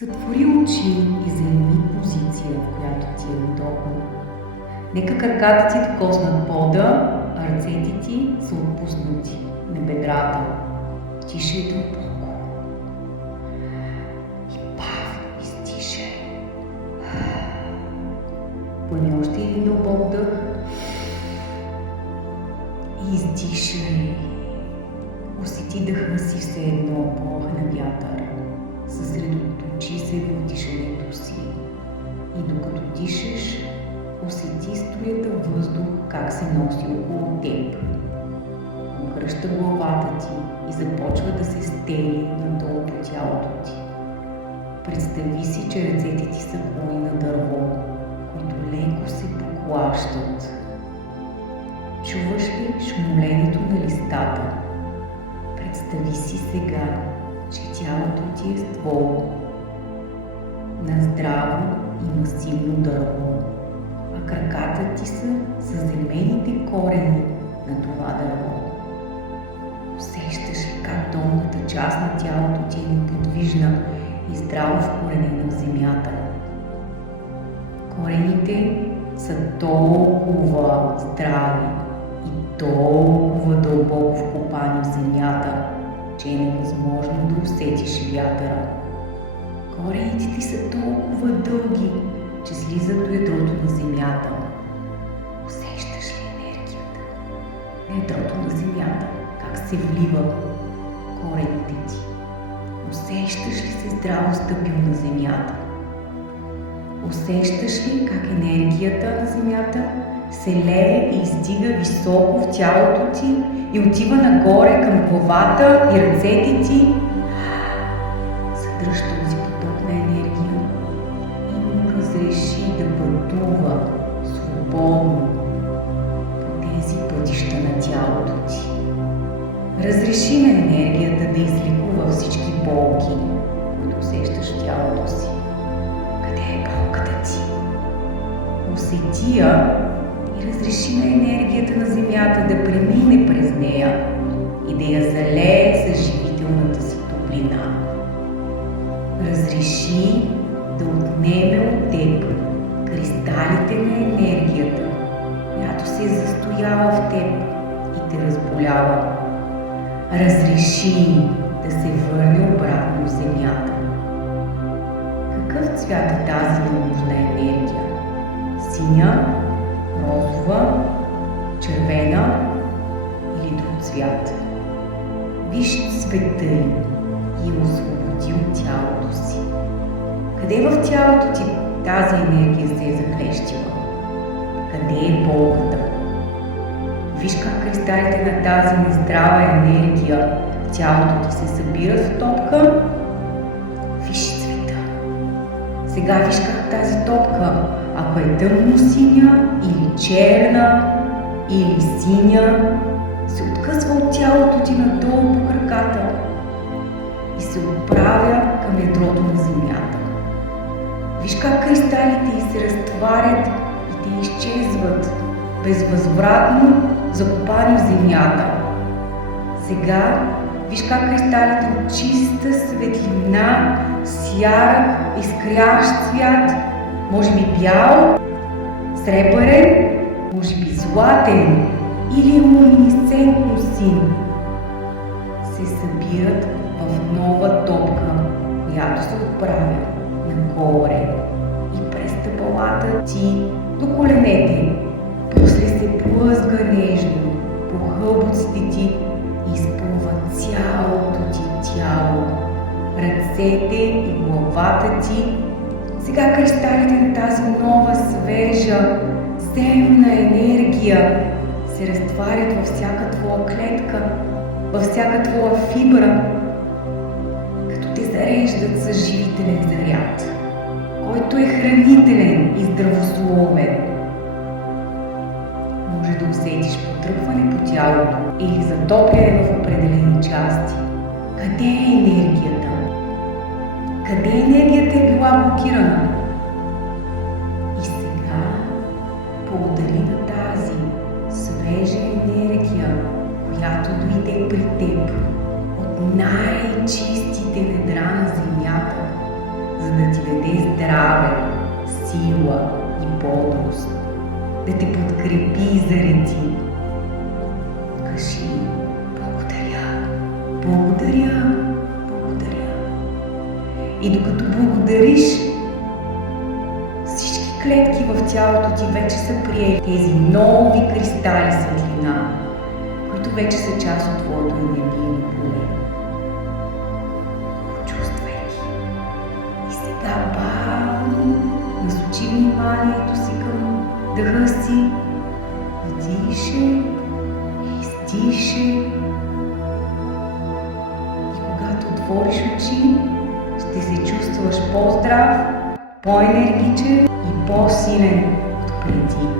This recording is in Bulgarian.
Затвори очи и заеми позиция, в която ти е удобно. Нека краката ти докоснат пода, а ръцете ти са отпуснати на бедрата. Тише и дълбоко. И бавно изтишай. Поеми още един дълбок дъх. И издишай. Усети дъха си все едно полъх на вятър. Съсредоточи се в дишането си. И докато дишаш, усети струята въздух как се носи около теб. Обръща главата ти и започва да се стели надолу по тялото ти. Представи си, че ръцете ти са клони на дърво, които леко се поклащат. Чуваш ли шумолението на листата? Представи си сега, че тялото ти е ствол на здраво и масивно дърво, а краката ти са зазелените корени на това дърво. Усещаш ли как долната част на тялото ти е неподвижна и здраво вкоренена в земята? Корените са толкова здрави и толкова дълбоко вкопани в земята, че е невъзможно да усетиш вятъра. Корените ти са толкова дълги, че слизат до ядрото на земята. Усещаш ли енергията на ядрото на земята, как се влива корените ти? Усещаш ли се здраво стъпил на земята? Усещаш ли как енергията на земята се лее и издига високо в тялото ти и отива нагоре към главата и ръцете ти? Съдръж този поток на енергия и му разреши да пътува свободно по тези пътища на тялото ти. Разреши на енергията да излекува всички болки, които усещаш в тялото си. Къде е болката ти? Усети я и разреши на енергията на земята да премине през нея и да я залее с живителната си топлина. Разреши да отнеме от теб кристалите на енергията, която се застоява в теб и те разболява. Разреши да се върне обратно в земята. Какъв цвят е тази нужна енергия? Синя, розова, червена или друг цвят? Виж света им и освободи от тялото си. Къде в тялото ти тази енергия се е заклещила? Къде е болката? Виж как кристалите на тази нездрава енергия в тялото ти се събират в топка. Виж цвета. Сега виж как тази топка, ако е тъмно синя или черна или синя, се откъсва от тялото ти надолу по краката и се отправя към ядрото на земята. Виж как кристалите й се разтварят и те изчезват безвъзвратно, закопани в земята. Сега виж как кристалите от чиста светлина, с ярък, изкрящ цвят, може би бял, сребърен, може би златен или луминесцентно син, се събират в нова топка, която се отправя нагоре и през стъпалата ти до коленете. После се плъзга нежно по хълбоците ти и изпълва цялото ти тяло, ръцете и главата ти. Сега кристалите на тази нова, свежа, земна енергия се разтварят във всяка твоя клетка, във всяка твоя фибра, като те зареждат с живителен заряд, който е хранителен и здравословен. Може да усетиш потръпване по тялото или затопляне в определени части. Къде е енергията? Къде енергията е била блокирана? И сега поотдали на тази свежа енергия, която дойде при теб от най-чистите недра на земята, за да ти даде здраве, сила и бодрост, да те подкрепи и зареди. Кажи: благодаря, благодаря, благодаря. И докато благодариш, всички клетки в тялото ти вече са приели тези нови кристали светлина, които вече са част от твоето енергийно поле. Почувствай ги. И сега бавно насочи вниманието си към дъха си. Вдишай, издишай. И когато отвориш очи, ще се чувстваш по-здрав, по-енергичен и по-силен от преди.